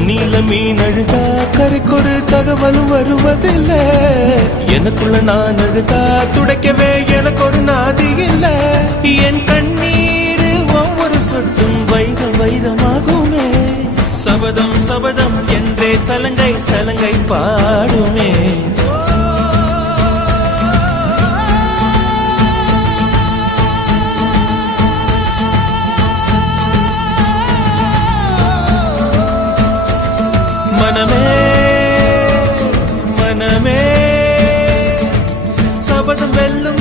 தண்ணியில மீன் அழுதா கரைக்கொரு தகவலும் வருவதில்ல. எனக்குள்ள நான் அழுதா துடைக்கவே எனக்கு ஒரு நாதி இல்ல. என் கண்ணீர் ஒவ்வொரு சொட்டும் வைர வைரமாகுமே. சபதம் சபதம் என்றே சலங்கை சலங்கை பாடுமே. மனமே மனமே சபதம் வெல்லும்